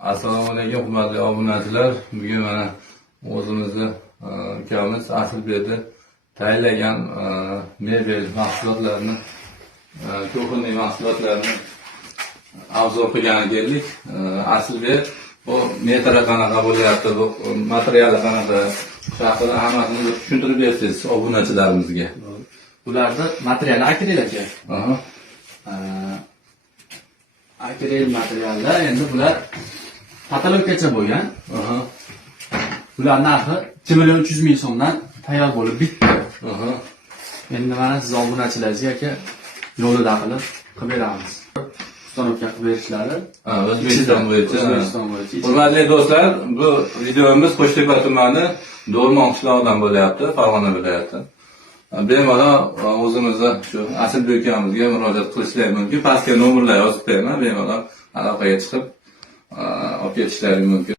Assalomu alaykum hurmatli obunachilar. Bugun mana o'zimizni ukamiz Asilberdi tayyorlagan mebel mahsulotlarini, ko'hilli mahsulotlarini obzor qilgani keldik. Asilbek bu metri qanaqa bo'lyapti, bu materiali qanaqa, shu haqida hammasini tushuntirib bersangiz obunachilarimizga. Bularni materiali akril aka. Akril materialda endi bular patologgacha bo'lgan. Bular narxi 2.300.000 so'mdan tayyor bo'lib bitdi. Endi mana siz obunachilaringizga aka yo'lida qilib beramiz. Ustanovka qilib berishlari. O'zbekiston bo'yicha. Hurmatli do'stlar, bu videomiz Qo'shtepa tumani Do'rmon qishlog'idan bo'lyapti, Farg'ona viloyati. Bemalol o'zimizni shu Asilbek ukamizga murojaat qilishlari mumkin. Pastga nomerlar yozib qo'yaman, bemalol aloqaga chiqib olib ketishlari mumkin.